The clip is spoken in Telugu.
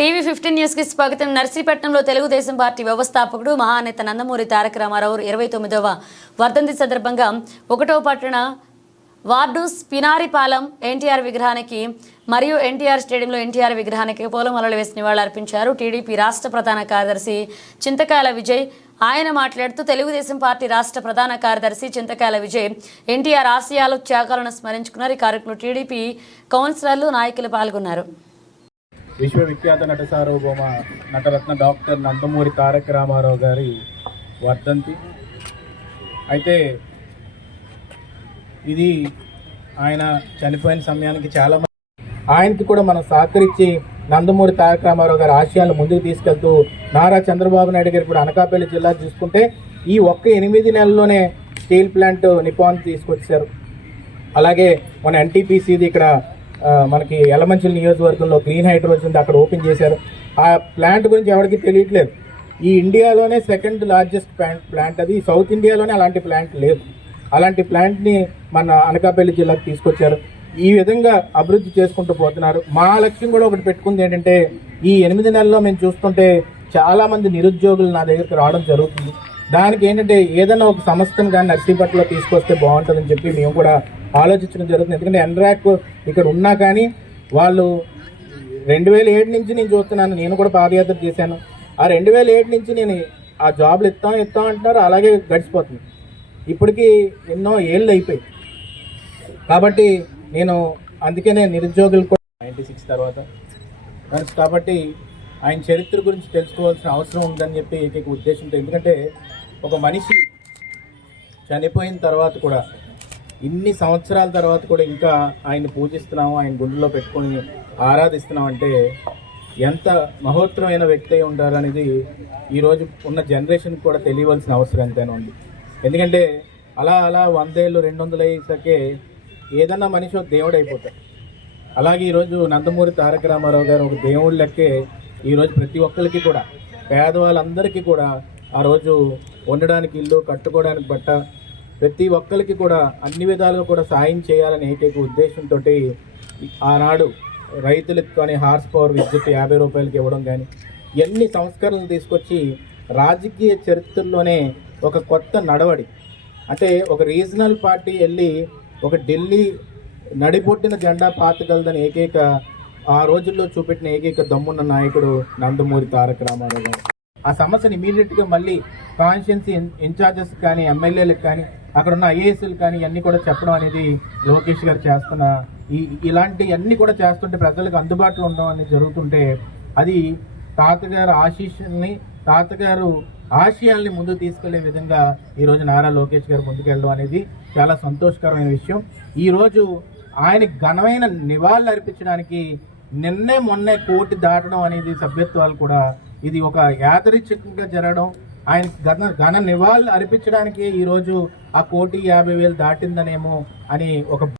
టీవీ 15 న్యూస్ కి స్వాగతం. నర్సీపట్నంలో తెలుగుదేశం పార్టీ వ్యవస్థాపకుడు మహానేత నందమూరి తారక రామారావు 29వ వర్ధంతి సందర్భంగా 1వ పట్టణ వార్డు పినారిపాలెం ఎన్టీఆర్ విగ్రహానికి మరియు ఎన్టీఆర్ స్టేడియంలో ఎన్టీఆర్ విగ్రహానికి పూలమాలలు వేసి నివాళులర్పించారు. టీడీపీ రాష్ట్ర ప్రధాన కార్యదర్శి చింతకాయల విజయ్ ఆయన మాట్లాడుతూ తెలుగుదేశం పార్టీ రాష్ట్ర ప్రధాన కార్యదర్శి చింతకాయల విజయ్ ఎన్టీఆర్ ఆశయాలు త్యాగాలను స్మరించుకున్నారు. ఈ కార్యక్రమంలో టీడీపీ కౌన్సిలర్లు నాయకులు పాల్గొన్నారు. విశ్వవిఖ్యాత నట సార్వభౌమ నటరత్న డాక్టర్ నందమూరి తారక రామారావు గారి వర్ధంతి. అయితే ఇది ఆయన చనిపోయిన సమయానికి చాలా ఆయనకి కూడా మనం సహకరించి నందమూరి తారక రామారావు గారి ఆశయాలను ముందుకు తీసుకెళ్తూ నారా చంద్రబాబు నాయుడు గారు ఇప్పుడు అనకాపల్లి జిల్లా చూసుకుంటే ఈ ఒక్క 8 నెలల్లోనే స్టీల్ ప్లాంట్ నిపాన్ తీసుకొచ్చారు. అలాగే మన ఎన్టీపీసీది ఇక్కడ మనకి యలమంచిలి నియోజకవర్గంలో గ్రీన్ హైడ్రోజన్ అక్కడ ఓపెన్ చేశారు. ఆ ప్లాంట్ గురించి ఎవరికి తెలియట్లేదు. ఈ ఇండియాలోనే సెకండ్ లార్జెస్ట్ ప్లాంట్ అది. సౌత్ ఇండియాలోనే అలాంటి ప్లాంట్ లేదు. అలాంటి ప్లాంట్ని మన అనకాపల్లి జిల్లాకు తీసుకొచ్చారు. ఈ విధంగా అభివృద్ధి చేసుకుంటూ పోతున్నారు. మా లక్ష్యం కూడా ఒకటి పెట్టుకుంది ఏంటంటే ఈ 8 నెలల్లో మేము చూస్తుంటే చాలామంది నిరుద్యోగులు నా దగ్గరికి రావడం జరుగుతుంది. దానికి ఏంటంటే ఏదైనా ఒక సంస్థను కానీ నర్సీపట్నంలో తీసుకొస్తే బాగుంటుందని చెప్పి మేము కూడా ఆలోచించడం జరుగుతుంది. ఎందుకంటే ఎన్రాక్ ఇక్కడ ఉన్నా కానీ వాళ్ళు 2007 నుంచి నేను చూస్తున్నాను. నేను కూడా పాదయాత్ర చేశాను. ఆ 2007 నుంచి నేను ఆ జాబ్లు ఇస్తాం అంటున్నారు. అలాగే గడిచిపోతుంది. ఇప్పటికీ ఎన్నో ఏళ్ళు అయిపోయి కాబట్టి నేను అందుకనే నిరుద్యోగులు కూడా 96 తర్వాత కాబట్టి ఆయన చరిత్ర గురించి తెలుసుకోవాల్సిన అవసరం ఉందని చెప్పి ఏకైక ఉద్దేశంతో. ఎందుకంటే ఒక మనిషి చనిపోయిన తర్వాత కూడా ఇన్ని సంవత్సరాల తర్వాత కూడా ఇంకా ఆయన పూజిస్తున్నాము, ఆయన గుండెలో పెట్టుకొని ఆరాధిస్తున్నాం అంటే ఎంత మహోత్తరమైన వ్యక్తి అయి ఉంటారనేది ఈరోజు ఉన్న జనరేషన్కి కూడా తెలియవలసిన అవసరం ఎంతైనా ఉంది. ఎందుకంటే అలా 100 ఏళ్ళు 200 అయ్యేసరికి ఏదన్నా మనిషి ఒక దేవుడు అయిపోతారు. అలాగే ఈరోజు నందమూరి తారక రామారావు గారు ఒక దేవుడు లెక్కే ఈరోజు ప్రతి ఒక్కరికి కూడా పేదవాళ్ళందరికీ కూడా ఆ రోజు ఉండడానికి ఇల్లు, కట్టుకోవడానికి బట్ట, ప్రతి ఒక్కరికి కూడా అన్ని విధాలుగా కూడా సాయం చేయాలని ఏకైక ఉద్దేశంతో ఆనాడు రైతులకు కానీ హార్స్ పవర్ విద్యుత్ 50 రూపాయలకి ఇవ్వడం కానీ ఎన్ని సంస్కరణలు తీసుకొచ్చి రాజకీయ చరిత్రలోనే ఒక కొత్త నడవడి. అంటే ఒక రీజనల్ పార్టీ వెళ్ళి ఒక ఢిల్లీ నడిపొట్టిన జెండా పాతగలదని ఏకైక ఆ రోజుల్లో చూపెట్టిన ఏకైక దమ్మున్న నాయకుడు నందమూరి తారక రామారావు గారు. ఆ సమస్యను ఇమీడియట్గా మళ్ళీ కాన్స్టిట్యున్సీ ఇన్ఛార్జెస్ కానీ ఎమ్మెల్యేలకు కానీ అక్కడ ఉన్న ఐఏఎస్లు కానీ ఇవన్నీ కూడా చెప్పడం అనేది లోకేష్ గారు చేస్తున్న ఇలాంటి అన్నీ కూడా చేస్తుంటే ప్రజలకు అందుబాటులో ఉండడం అనేది జరుగుతుంటే అది తాతగారు ఆశీస్సుల్ని, తాతగారు ఆశయాల్ని ముందుకు తీసుకెళ్లే విధంగా ఈరోజు నారా లోకేష్ గారు ముందుకెళ్ళడం అనేది చాలా సంతోషకరమైన విషయం. ఈరోజు ఆయన ఘనమైన నివాళులు అర్పించడానికి మొన్నే 1 కోటి దాటడం అనేది సభ్యత్వాలు కూడా ఇది ఒక యాదృచ్ఛికంగా జరగడం. ఆయన ఘన నివాళులు అర్పించడానికి ఈరోజు ఆ 1,50,000 దాటిందనేమో అని ఒక